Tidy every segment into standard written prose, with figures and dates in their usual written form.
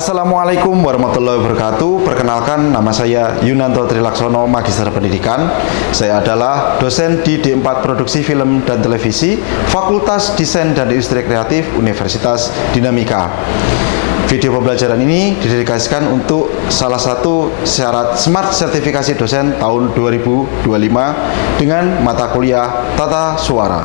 Assalamualaikum warahmatullahi wabarakatuh. Perkenalkan, nama saya Yunanto Trilaksono, Magister Pendidikan. Saya adalah dosen di D4 Produksi Film dan Televisi, Fakultas Desain dan Industri Kreatif, Universitas Dinamika. Video pembelajaran ini didedikasikan untuk salah satu syarat Smart Sertifikasi Dosen tahun 2025 dengan mata kuliah Tata Suara.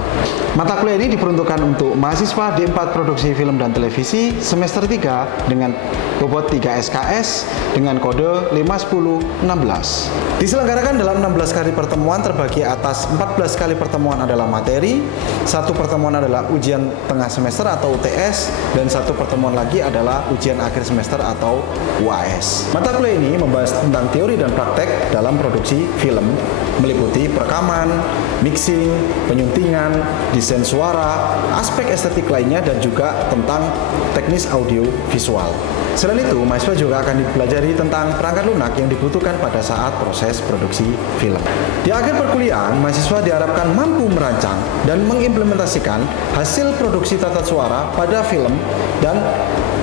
Mata kuliah ini diperuntukkan untuk mahasiswa D4 Produksi Film dan Televisi semester 3 dengan bobot 3 SKS dengan kode 51016. Diselenggarakan dalam 16 kali pertemuan terbagi atas 14 kali pertemuan adalah materi, satu pertemuan adalah ujian tengah semester atau UTS, dan satu pertemuan lagi adalah ujian akhir semester atau UAS. Mata kuliah ini membahas tentang teori dan praktek dalam produksi film, meliputi perekaman, mixing, penyuntingan, desain suara, aspek estetik lainnya, dan juga tentang teknis audio visual. Selain itu, mahasiswa juga akan dipelajari tentang perangkat lunak yang dibutuhkan pada saat proses produksi film. Di akhir perkuliahan, mahasiswa diharapkan mampu merancang dan mengimplementasikan hasil produksi tata suara pada film dan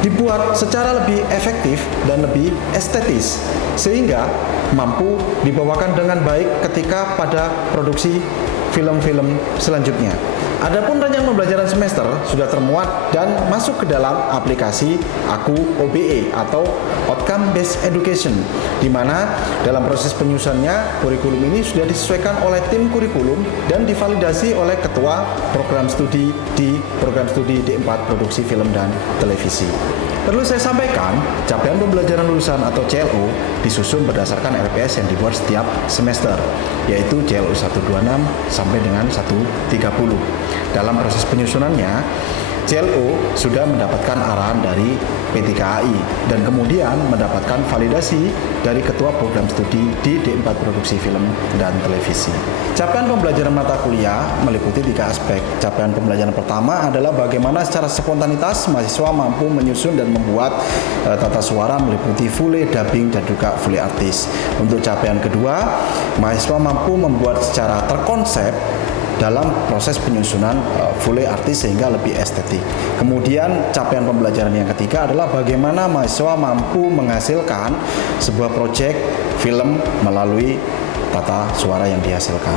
dibuat secara lebih efektif dan lebih estetis, sehingga mampu dibawakan dengan baik ketika pada produksi film-film selanjutnya. Adapun rancangan pembelajaran semester sudah termuat dan masuk ke dalam aplikasi Aku OBE atau Outcome Based Education, di mana dalam proses penyusunannya kurikulum ini sudah disesuaikan oleh tim kurikulum dan divalidasi oleh ketua program studi di program studi D4 Produksi Film dan Televisi. Perlu saya sampaikan, capaian pembelajaran lulusan atau CLO disusun berdasarkan RPS yang dibuat setiap semester, yaitu CLO 126 sampai dengan 130. Dalam proses penyusunannya, CLO sudah mendapatkan arahan dari P3AI dan kemudian mendapatkan validasi dari Ketua Program Studi di D4 Produksi Film dan Televisi. Capaian pembelajaran mata kuliah meliputi 3 aspek. Capaian pembelajaran pertama adalah bagaimana secara spontanitas mahasiswa mampu menyusun dan membuat tata suara meliputi Fully dubbing dan juga Fully artis. Untuk capaian kedua, mahasiswa mampu membuat secara terkonsep dalam proses penyusunan Fully artis sehingga lebih estetik. Kemudian capaian pembelajaran yang ketiga adalah bagaimana mahasiswa mampu menghasilkan sebuah proyek film melalui tata suara yang dihasilkan.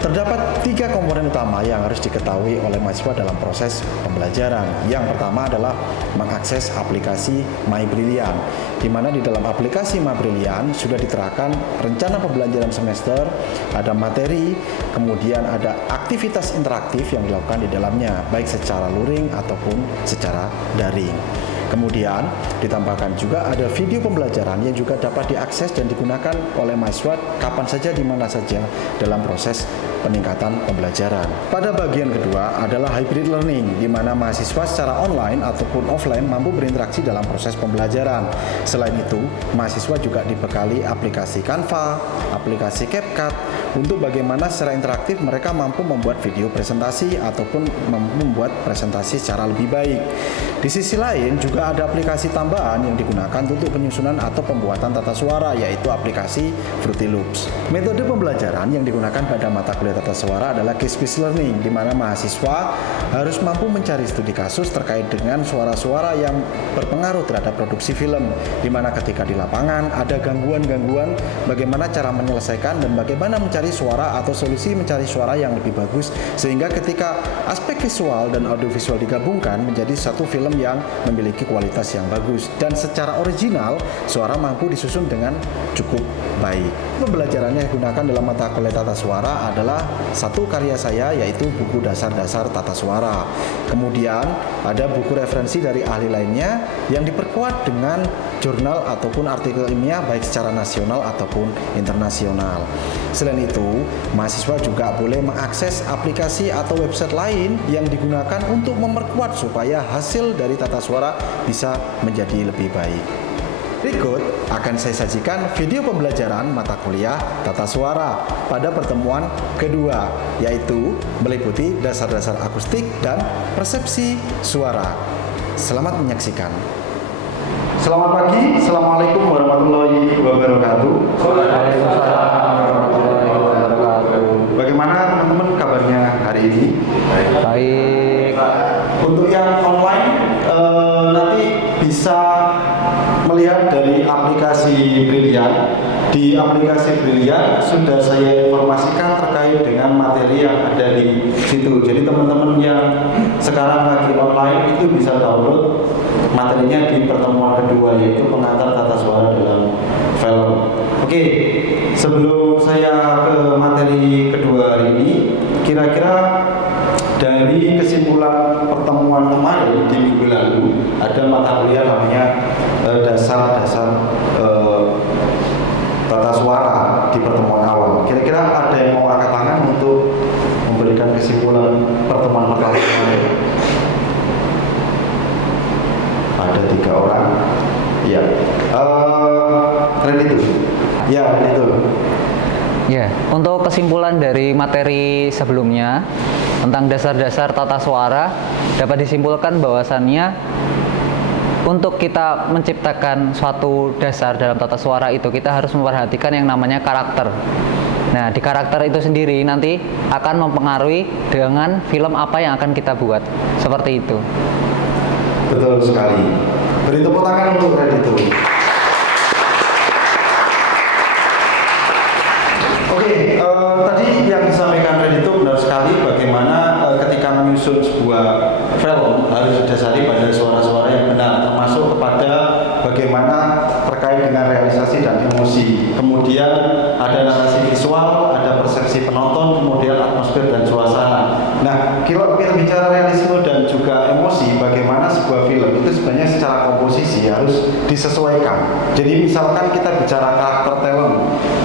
Terdapat 3 komponen utama yang harus diketahui oleh mahasiswa dalam proses pembelajaran. Yang pertama adalah mengakses aplikasi MyBrilliant, di mana di dalam aplikasi MyBrilliant sudah diterapkan rencana pembelajaran semester, ada materi, kemudian ada aktivitas interaktif yang dilakukan di dalamnya, baik secara luring ataupun secara daring. Kemudian ditambahkan juga ada video pembelajaran yang juga dapat diakses dan digunakan oleh mahasiswa kapan saja, di mana saja dalam proses peningkatan pembelajaran. Pada bagian kedua adalah hybrid learning, di mana mahasiswa secara online ataupun offline mampu berinteraksi dalam proses pembelajaran. Selain itu, mahasiswa juga dibekali aplikasi Canva, aplikasi CapCut, untuk bagaimana secara interaktif mereka mampu membuat video presentasi ataupun membuat presentasi secara lebih baik. Di sisi lain juga ada aplikasi tambahan yang digunakan untuk penyusunan atau pembuatan tata suara, yaitu aplikasi Fruity Loops. Metode pembelajaran yang digunakan pada mata kuliah tata suara adalah case-based learning, di mana mahasiswa harus mampu mencari studi kasus terkait dengan suara-suara yang berpengaruh terhadap produksi film, di mana ketika di lapangan ada gangguan-gangguan, bagaimana cara menyelesaikan dan bagaimana mencari suara atau solusi mencari suara yang lebih bagus, sehingga ketika aspek visual dan audiovisual digabungkan menjadi satu film yang memiliki kualitas yang bagus dan secara original suara mampu disusun dengan cukup baik. Pembelajarannya yang digunakan dalam mata kuliah tata suara adalah satu karya saya, yaitu buku dasar-dasar tata suara. Kemudian ada buku referensi dari ahli lainnya yang diperkuat dengan jurnal ataupun artikel ilmiah baik secara nasional ataupun internasional. Selain itu, mahasiswa juga boleh mengakses aplikasi atau website lain yang digunakan untuk memperkuat supaya hasil dari tata suara bisa menjadi lebih baik. Berikut akan saya sajikan video pembelajaran mata kuliah tata suara pada pertemuan kedua, yaitu meliputi dasar-dasar akustik dan persepsi suara. Selamat menyaksikan. Selamat pagi, Assalamualaikum warahmatullahi wabarakatuh. Waalaikumsalam warahmatullahi wabarakatuh. Bagaimana teman-teman kabarnya hari ini? Baik. Untuk yang online nanti bisa Di aplikasi Brilian sudah saya informasikan terkait dengan materi yang ada di situ. Jadi teman-teman yang sekarang lagi online itu bisa download materinya di pertemuan kedua, yaitu pengantar tata suara dalam film. Oke, sebelum saya ke materi kedua hari ini, kira-kira dari kesimpulan pertemuan kemarin di minggu lalu ada mata kuliah namanya dasar-dasar tata suara di pertemuan awal. Kira-kira ada yang mau angkat tangan untuk memberikan kesimpulan pertemuan pertama kemarin? Ada 3 orang. Ya, Ready tuh. Ya, Ready tuh. Ya, untuk kesimpulan dari materi sebelumnya tentang dasar-dasar tata suara dapat disimpulkan bahwasannya untuk kita menciptakan suatu dasar dalam tata suara itu kita harus memperhatikan yang namanya karakter. Nah, di karakter itu sendiri nanti akan mempengaruhi dengan film apa yang akan kita buat. Seperti itu. Betul sekali. Beri tepuk tangan untuk Ready tuh. Oke, tadi yang disampaikan Ready itu benar sekali, bagaimana ketika menyusun sebuah film harus didasari pada suara-suara yang benar, termasuk kepada bagaimana terkait dengan realisasi dan emosi. Kemudian ada narasi visual, ada persepsi penonton, kemudian atmosfer dan suasana. Nah, kalau kita bicara realisme dan juga emosi, bagaimana sebuah film itu sebenarnya secara komposisi harus disesuaikan. Jadi misalkan kita bicara karakter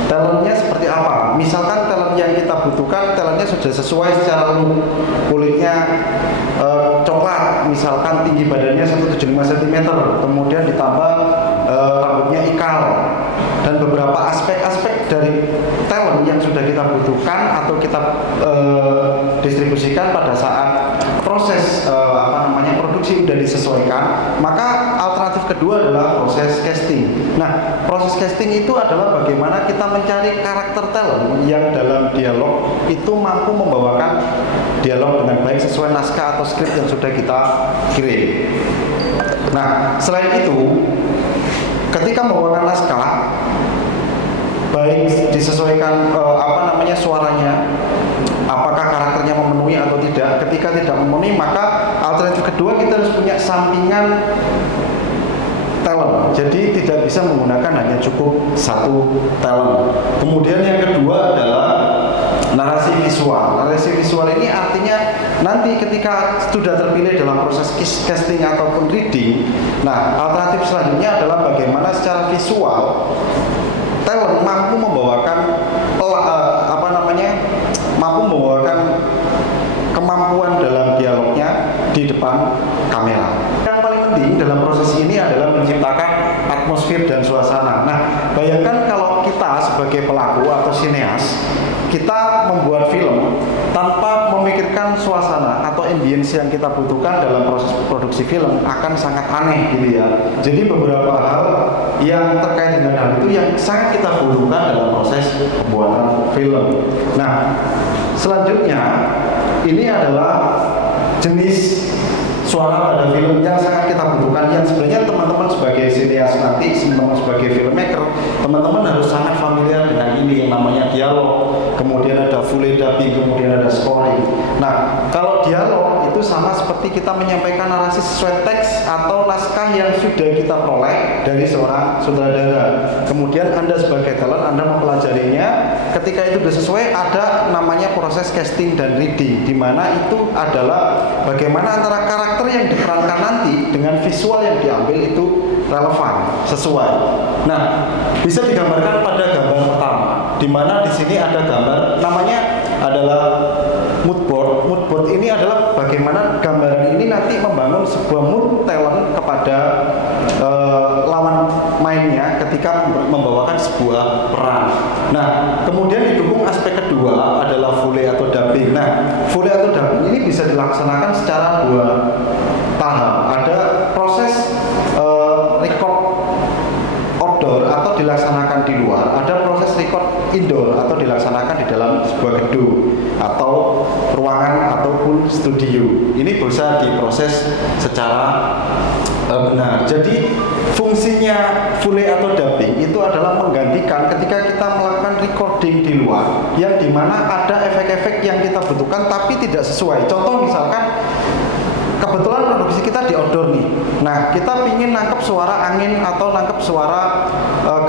talentnya seperti apa? Misalkan talent yang kita butuhkan, talentnya sudah sesuai secara look, kulitnya coklat, misalkan tinggi badannya 175 cm, kemudian ditambah rambutnya ikal, dan beberapa aspek-aspek dari talent yang sudah kita butuhkan atau kita distribusikan pada saat proses produksi sudah disesuaikan, maka alternatif kedua adalah proses casting. Nah, proses casting itu adalah bagaimana kita mencari karakter talent yang dalam dialog itu mampu membawakan dialog dengan baik sesuai naskah atau skrip yang sudah kita kirim. Nah, selain itu, ketika membawakan naskah, baik disesuaikan suaranya, apakah karakternya memenuhi atau tidak. Ketika tidak memenuhi, maka alternatif kedua kita harus punya sampingan talent. Jadi tidak bisa menggunakan hanya cukup satu talent. Kemudian yang kedua adalah narasi visual. Narasi visual ini artinya nanti ketika sudah terpilih dalam proses casting ataupun reading, nah alternatif selanjutnya adalah bagaimana secara visual talent mampu membawakan kemampuan dalam dialognya di depan kamera. Yang paling penting dalam proses ini adalah menciptakan atmosfer dan suasana. Nah, bayangkan kalau kita sebagai pelaku atau sineas, kita membuat film tanpa memikirkan suasana atau ambience yang kita butuhkan dalam proses produksi film akan sangat aneh gitu ya. Jadi beberapa hal yang terkait dengan hal itu yang sangat kita butuhkan dalam proses pembuatan film. Nah, selanjutnya ini adalah jenis suara pada film yang sangat kita butuhkan, yang sebenarnya teman-teman sebagai sineas nanti, teman-teman sebagai filmmaker, teman-teman harus sangat familiar dengan ini yang namanya dialog, kemudian ada full dubbing, kemudian ada scoring. Nah, kalau dialog itu sama seperti kita menyampaikan narasi sesuai teks atau naskah yang sudah kita peroleh dari seorang sutradara. Kemudian Anda sebagai talent, Anda mempelajarinya. Ketika itu sudah sesuai, ada namanya proses casting dan reading, di mana itu adalah bagaimana antara karakter yang diperankan nanti dengan visual yang diambil itu relevan, sesuai. Nah, bisa digambarkan pada gambar pertama, di mana di sini ada gambar namanya adalah mood board. Mood board ini adalah bagaimana gambar ini nanti membangun sebuah mood talent kepada lawan mainnya ketika membawakan sebuah peran. Nah, kemudian didukung aspek kedua adalah full atau dubbing. Nah, full atau dubbing ini bisa dilaksanakan secara 2 tahap. Ada proses record outdoor atau dilaksanakan di luar, ada proses record indoor atau dilaksanakan di dalam sebuah gedung atau ruangan ataupun studio. Ini bisa diproses secara benar. Jadi fungsinya full atau dubbing itu adalah menggantikan ketika kita melakukan recording di luar yang dimana ada efek-efek yang kita butuhkan tapi tidak sesuai. Contoh misalkan kebetulan produksi kita di outdoor nih. Nah, kita ingin nangkep suara angin atau nangkep suara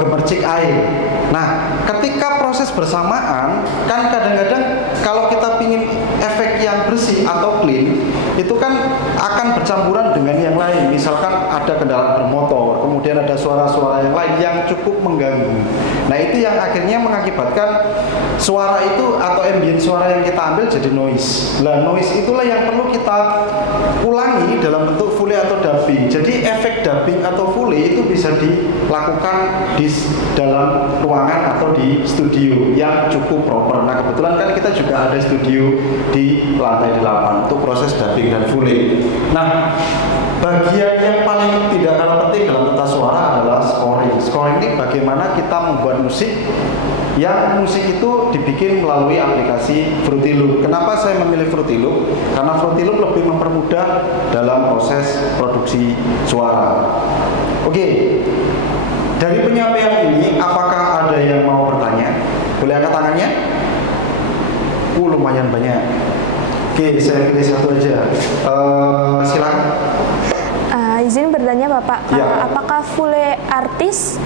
gemercik air. Nah, ketika proses bersamaan, kan kadang-kadang kalau kita ingin efek yang bersih atau clean, itu kan akan bercampuran dengan yang lain. Misalkan ada kendaraan bermotor, kemudian ada suara-suara yang lain yang cukup mengganggu. Nah, itu yang akhirnya mengakibatkan suara itu atau ambient suara yang kita ambil jadi noise. Nah, noise itulah yang perlu kita ulangi dalam bentuk full atau dubbing. Jadi efek dubbing atau full itu bisa dilakukan di dalam ruangan atau di studio yang cukup proper. Nah, kebetulan kan kita juga ada studio di lantai 8 untuk proses dubbing dan full. Nah, bagian yang paling tidak kalah penting dalam peta suara adalah scoring. Scoring ini bagaimana kita membuat musik yang musik itu dibikin melalui aplikasi Fruity Loop. Kenapa saya memilih Fruity Loop? Karena Fruity Loop lebih mempermudah dalam proses produksi suara. Oke, dari penyampaian ini apakah ada yang mau bertanya? Boleh angkat tangannya? Lumayan banyak. Oke, saya pilih satu aja. Silakan. Izin bertanya Bapak, Ya. apakah fule artis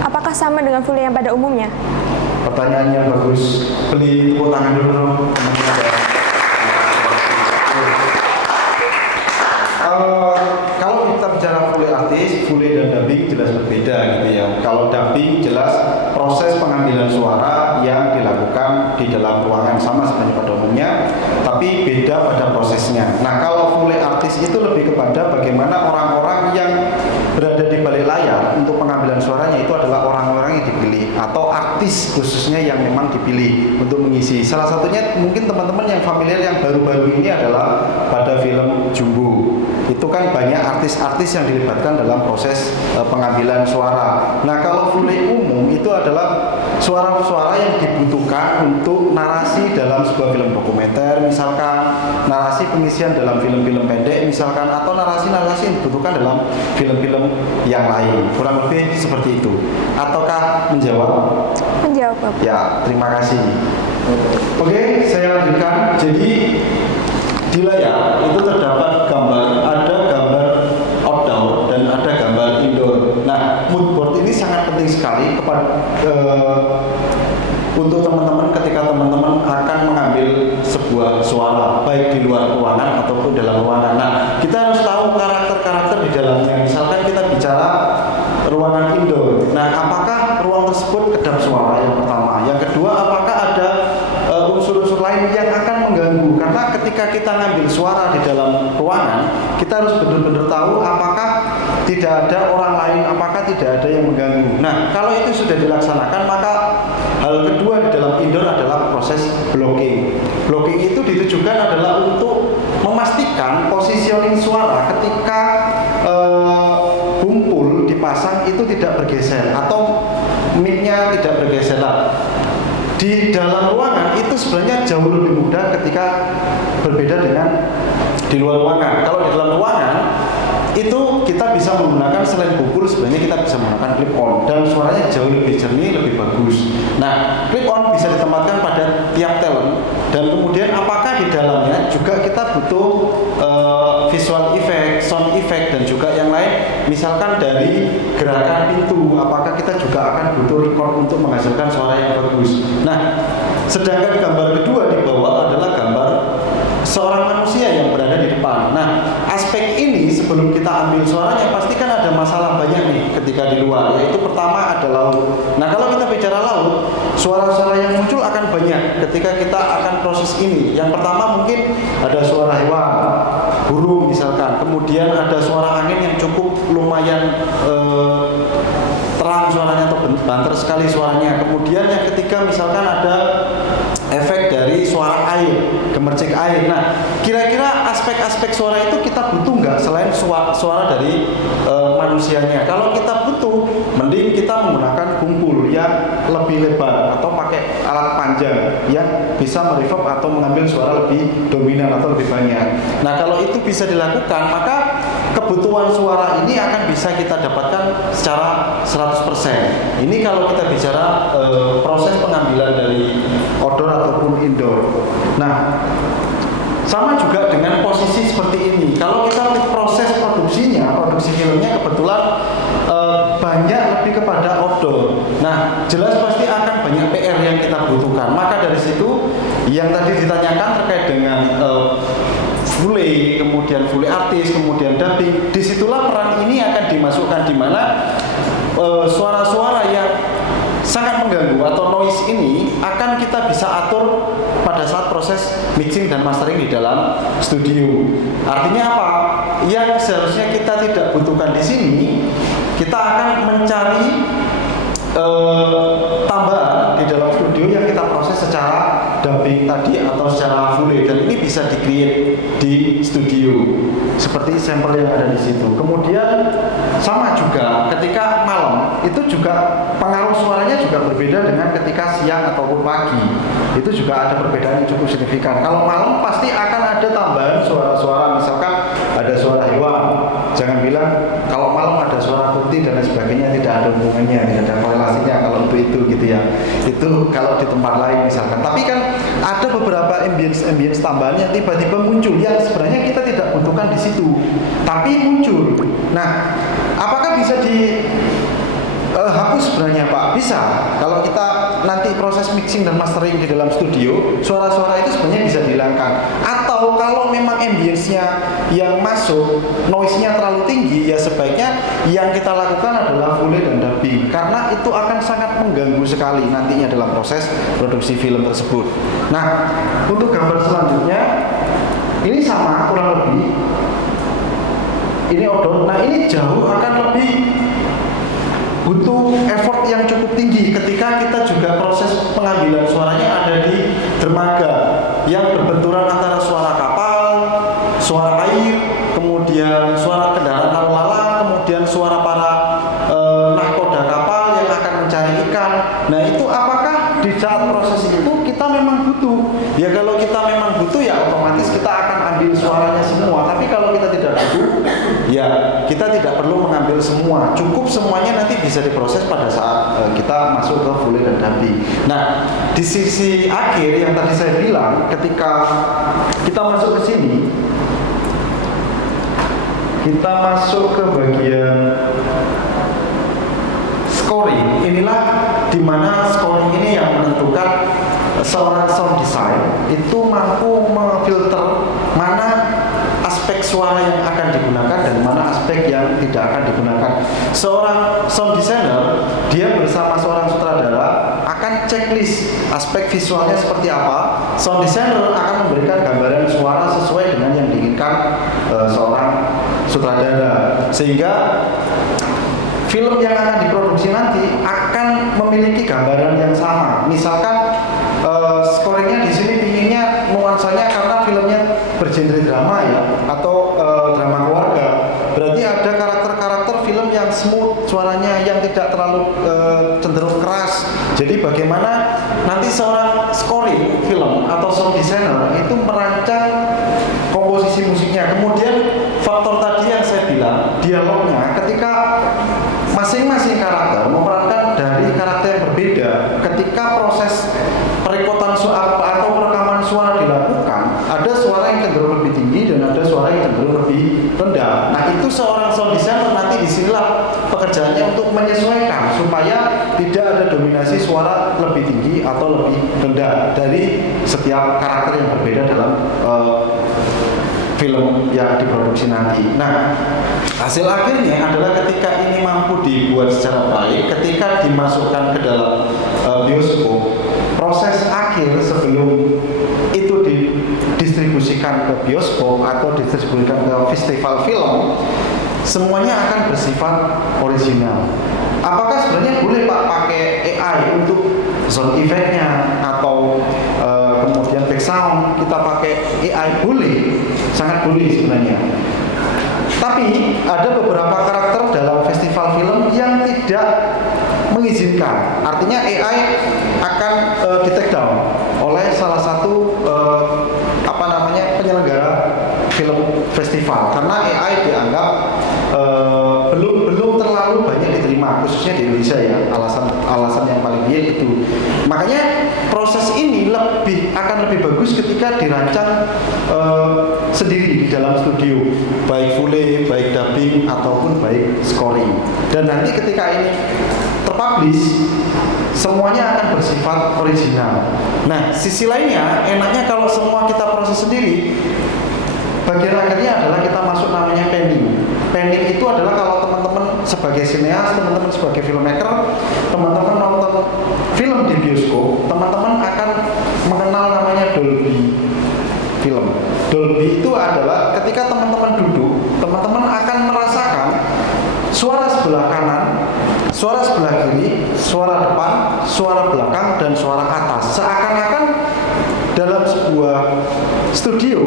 apakah sama dengan fule yang pada umumnya? Pertanyaan yang bagus. Beli tepuk tangan dulu dong. Kalau kita bicara full artis, full dan dubbing jelas berbeda gitu ya. Kalau dubbing jelas proses pengambilan suara yang dilakukan di dalam ruangan sama seperti pada umumnya, tapi beda pada prosesnya. Nah, kalau full artis itu lebih kepada bagaimana orang-orang yang berada di balik layar untuk pengambilan suaranya itu adalah orang-orang yang dipilih atau artis khususnya yang memang dipilih untuk mengisi. Salah satunya mungkin teman-teman yang familiar yang baru-baru ini adalah pada film Jumbo. Itu kan banyak artis-artis yang dilibatkan dalam proses pengambilan suara. Nah, kalau full umum itu adalah suara-suara yang dibutuhkan untuk narasi dalam sebuah film dokumenter, misalkan narasi pengisian dalam film-film pendek, misalkan atau narasi-narasi yang dibutuhkan dalam film-film yang lain. Kurang lebih seperti itu. Ataukah menjawab? Menjawab Bapak. Ya, terima kasih. Oke, saya lanjutkan. Jadi di layar itu terdapat gambar, ada gambar outdoor dan ada gambar indoor. Nah, mood board ini sangat penting sekali kepada untuk teman-teman ketika teman-teman akan mengambil sebuah suara baik di luar ruangan ataupun dalam ruangan. Nah, kita harus tahu karakter-karakter di dalamnya. Misalkan kita bicara ruangan indoor. Nah, apakah ruang tersebut kedap suara yang pertama? Yang kedua, apakah ada unsur-unsur lain yang akan mengganggu? Karena ketika kita ngambil suara di dalam ruangan, kita harus benar-benar tahu apakah tidak ada orang lain, apakah tidak ada yang mengganggu. Nah, kalau itu sudah dilaksanakan, maka hal kedua di dalam indoor adalah proses blocking. Blocking itu ditujukan adalah untuk memastikan positioning suara ketika kumpul dipasang itu tidak bergeser atau mic-nya tidak bergeser. Di dalam ruangan itu sebenarnya jauh lebih mudah ketika berbeda dengan di luar ruangan. Kalau di dalam ruangan itu kita bisa menggunakan selain kumpul, sebenarnya kita bisa menggunakan clip on dan suaranya jauh lebih jernih, lebih bagus. Nah, clip on bisa ditempatkan pada tiap talent dan kemudian apakah di dalamnya juga kita butuh visual effect, sound effect dan juga yang lain, misalkan dari gerakan pintu, apakah kita juga akan butuh record untuk menghasilkan suara yang bagus. Nah, sedangkan gambar kedua di bawah adalah gambar seorang manusia yang berada di depan. Nah, aspek ini sebelum kita ambil suaranya pasti kan ada masalah banyak nih ketika di luar, yaitu pertama ada laut. Nah, kalau kita bicara laut, suara-suara yang muncul akan banyak ketika kita akan proses ini. Yang pertama mungkin ada suara hewan, burung misalkan, kemudian ada suara angin yang cukup lumayan terang suaranya atau banter sekali suaranya. Kemudian yang ketiga misalkan ada efek dari suara gemercik air. Nah, kira-kira aspek-aspek suara itu kita butuh nggak selain suara dari manusianya? Kalau kita butuh, mending kita menggunakan kumpul yang lebih lebar atau pakai alat panjang yang bisa mereverb atau mengambil suara lebih dominan atau lebih banyak. Nah, kalau itu bisa dilakukan, maka kebutuhan suara ini akan bisa kita dapatkan secara 100%. Ini kalau kita bicara proses pengambilan dari outdoor ataupun indoor. Nah, sama juga dengan posisi seperti ini. Kalau kita proses produksi filmnya kebetulan banyak lebih kepada outdoor. Nah, jelas pasti akan banyak PR yang kita butuhkan. Maka dari situ yang tadi ditanyakan terkait dengan kemudian full artis, kemudian dubbing, disitulah peran ini akan dimasukkan, di mana suara-suara yang sangat mengganggu atau noise ini akan kita bisa atur pada saat proses mixing dan mastering di dalam studio. Artinya apa? Yang seharusnya kita tidak butuhkan di sini, kita akan mencari tambahan di dalam studio yang kita proses secara dubbing tadi atau secara full, dan ini bisa di-create di studio seperti sampel yang ada di situ. Kemudian sama juga ketika malam itu juga pengaruh suaranya juga berbeda dengan ketika siang ataupun pagi. Itu juga ada perbedaan yang cukup signifikan. Kalau malam pasti akan ada tambahan suara-suara, misalkan ada suara hewan. Jangan bilang kalau malam ada suara putih dan lain sebagainya, tidak ada hubungannya, tidak ada korelasinya kalau itu gitu ya. Itu kalau di tempat lain misalkan. Tapi kan ada beberapa ambience tambahan yang tiba-tiba muncul yang sebenarnya kita tidak butuhkan di situ, tapi muncul. Nah, apakah bisa hapus sebenarnya Pak? Bisa. Kalau kita nanti proses mixing dan mastering di dalam studio, suara-suara itu sebenarnya bisa dihilangkan. Atau kalau memang ambience-nya yang masuk, noise-nya terlalu tinggi, ya sebaiknya yang kita lakukan adalah full dan dubbing, karena itu akan sangat mengganggu sekali nantinya dalam proses produksi film tersebut. Nah, untuk gambar selanjutnya ini sama kurang lebih. Ini outdoor. Nah, ini jauh akan lebih butuh effort yang cukup tinggi ketika kita juga proses pengambilan suaranya ada di dermaga yang berbenturan antara suara kapal, suara air, kemudian suara kendaraan lalu lalang, kemudian suara para nahkoda kapal yang akan mencari ikan. Nah, itu apakah di saat proses itu kita memang butuh? Ya kalau kita memang butuh, ya otomatis kita akan ambil suaranya semua. Tapi kalau kita tidak butuh, ya kita tidak perlu mengambil semua. Cukup semuanya nanti bisa diproses pada saat kita masuk ke full dan dubbing. Nah, di sisi akhir yang tadi saya bilang, ketika kita masuk ke sini, kita masuk ke bagian scoring. Inilah dimana scoring ini yang menentukan seorang sound design itu mampu memfilter mana aspek suara yang akan digunakan dan mana aspek yang tidak akan digunakan. Seorang sound designer, dia bersama seorang sutradara akan checklist aspek visualnya seperti apa. Sound designer akan memberikan gambaran suara sesuai dengan yang diinginkan seorang sutradara, sehingga film yang akan diproduksi nanti akan memiliki gambaran yang sama. Misalkan scoringnya di sini pinginnya nuansanya karena filmnya bergenre drama ya, atau drama keluarga. Berarti ada karakter-karakter film yang smooth suaranya, yang tidak terlalu cenderung keras. Jadi bagaimana nanti seorang scoring film atau sound designer itu merancang komposisi musiknya. Kemudian faktor tadi yang saya bilang, dialognya, ketika masing-masing karakter memerankan dari karakter yang berbeda, ketika proses perekotan suara atau perekaman suara dilakukan, ada suara yang cenderung lebih tinggi dan ada suara yang cenderung lebih rendah. Nah, itu seorang sound designer nanti disinilah pekerjaannya untuk menyesuaikan supaya tidak ada dominasi suara lebih tinggi atau lebih rendah dari setiap karakter yang berbeda dalam film yang diproduksi nanti. Nah, hasil akhirnya adalah ketika ini mampu dibuat secara baik, ketika dimasukkan ke dalam bioskop, proses akhir sebelum itu didistribusikan ke bioskop atau didistribusikan ke festival film, semuanya akan bersifat original. Apakah sebenarnya boleh Pak pakai AI untuk sound effect-nya atau kemudian background sound, kita pakai AI, boleh, sangat boleh sebenarnya. Tapi ada beberapa karakter dalam festival film yang tidak mengizinkan. Artinya AI akan di take down oleh salah satu penyelenggara film festival, karena AI dianggap belum terlalu banyak diterima, khususnya di Indonesia ya. Alasan yang paling dia itu. Makanya proses ini akan lebih bagus ketika dirancang sendiri di dalam studio, baik fule, baik dubbing ataupun baik scoring. Dan nanti ketika ini terpublish, semuanya akan bersifat original. Nah, sisi lainnya, enaknya kalau semua kita proses sendiri, bagian akhirnya adalah kita masuk namanya pending. Pending itu adalah kalau teman-teman sebagai sineas, teman-teman sebagai filmmaker, teman-teman nonton film di bioskop, teman-teman akan mengenal namanya Dolby Film. Dolby itu adalah ketika teman-teman duduk, teman-teman akan merasakan suara sebelah kanan, suara sebelah kiri, suara depan, suara belakang, dan suara atas. Seakan-akan dalam sebuah studio,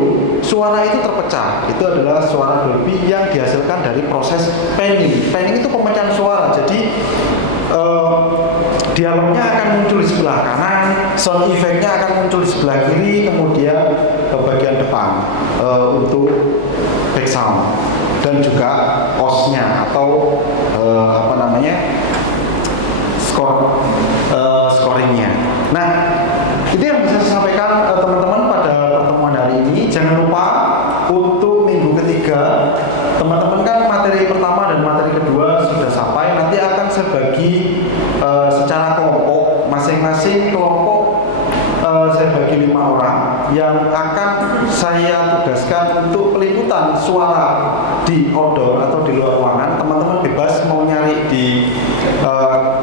suara itu terpecah. Itu adalah suara Dolby yang dihasilkan dari proses panning. Panning itu pemecahan suara. Jadi dialognya akan muncul di sebelah kanan, sound effect-nya akan muncul di sebelah kiri, kemudian ke bagian depan untuk back sound, dan juga OS-nya atau scoringnya. Nah, itu yang bisa saya sampaikan teman-teman pada pertemuan hari ini. Jangan lupa untuk minggu ketiga, teman-teman kan materi pertama dan materi kedua sudah sampai. Nanti akan saya bagi secara kelompok, masing-masing kelompok saya bagi 5 orang yang akan saya tugaskan untuk peliputan suara di outdoor atau di luar ruangan. Teman-teman bebas mau nyari di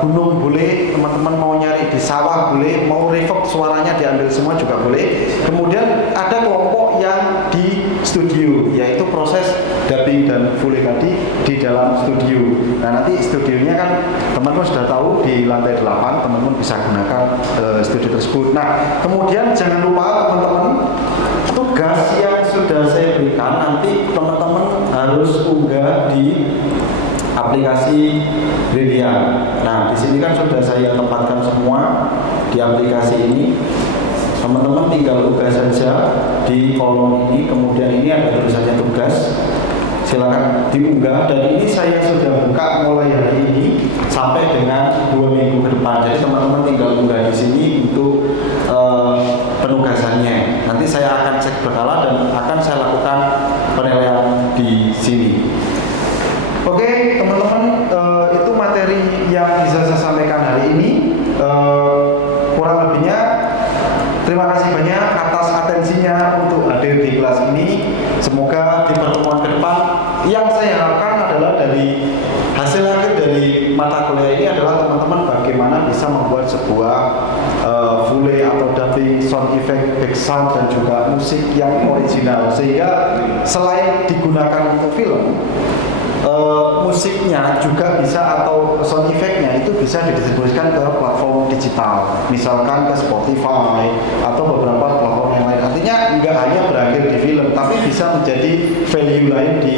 gunung boleh, teman-teman mau nyari di sawah boleh, mau reverb suaranya diambil semua juga boleh. Kemudian ada kelompok yang di studio, yaitu proses dubbing dan fule tadi di dalam studio. Nah, nanti studionya kan teman-teman sudah tahu di lantai 8, teman-teman bisa gunakan studio tersebut. Nah, kemudian jangan lupa teman-teman, tugas yang sudah saya berikan nanti teman-teman harus unggah di aplikasi Brilliant. Nah, di sini kan sudah saya tempatkan semua di aplikasi ini. Teman-teman tinggal unggah saja di kolom ini, kemudian ini ada tulisannya tugas. Silakan diunggah, dan ini saya sudah buka mulai hari ini sampai dengan 2 minggu ke depan. Jadi teman-teman tinggal unggah di sini untuk penugasannya. Nanti saya akan cek berkala dan akan saya lakukan penilaian di sini. Oke, teman-teman, itu materi yang bisa saya sampaikan hari ini. Kurang lebihnya, terima kasih banyak atas atensinya untuk hadir di kelas ini. Semoga di pertemuan ke depan, yang saya harapkan adalah dari hasil akhir dari mata kuliah ini adalah teman-teman bagaimana bisa membuat sebuah fule atau dubbing, sound effect, back sound, dan juga musik yang original, sehingga selain digunakan untuk film, musiknya juga bisa, atau sound effect-nya itu bisa didistribusikan ke platform digital, misalkan ke Spotify atau beberapa platform yang lain. Artinya nggak hanya berakhir di film, tapi bisa menjadi value lain di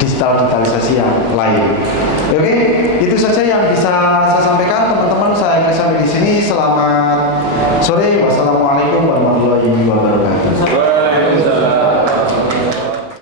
digitalisasi yang lain. Oke, itu saja yang bisa saya sampaikan, teman-teman. Saya sampai di sini. Selamat sore. Wassalamualaikum warahmatullahi wabarakatuh.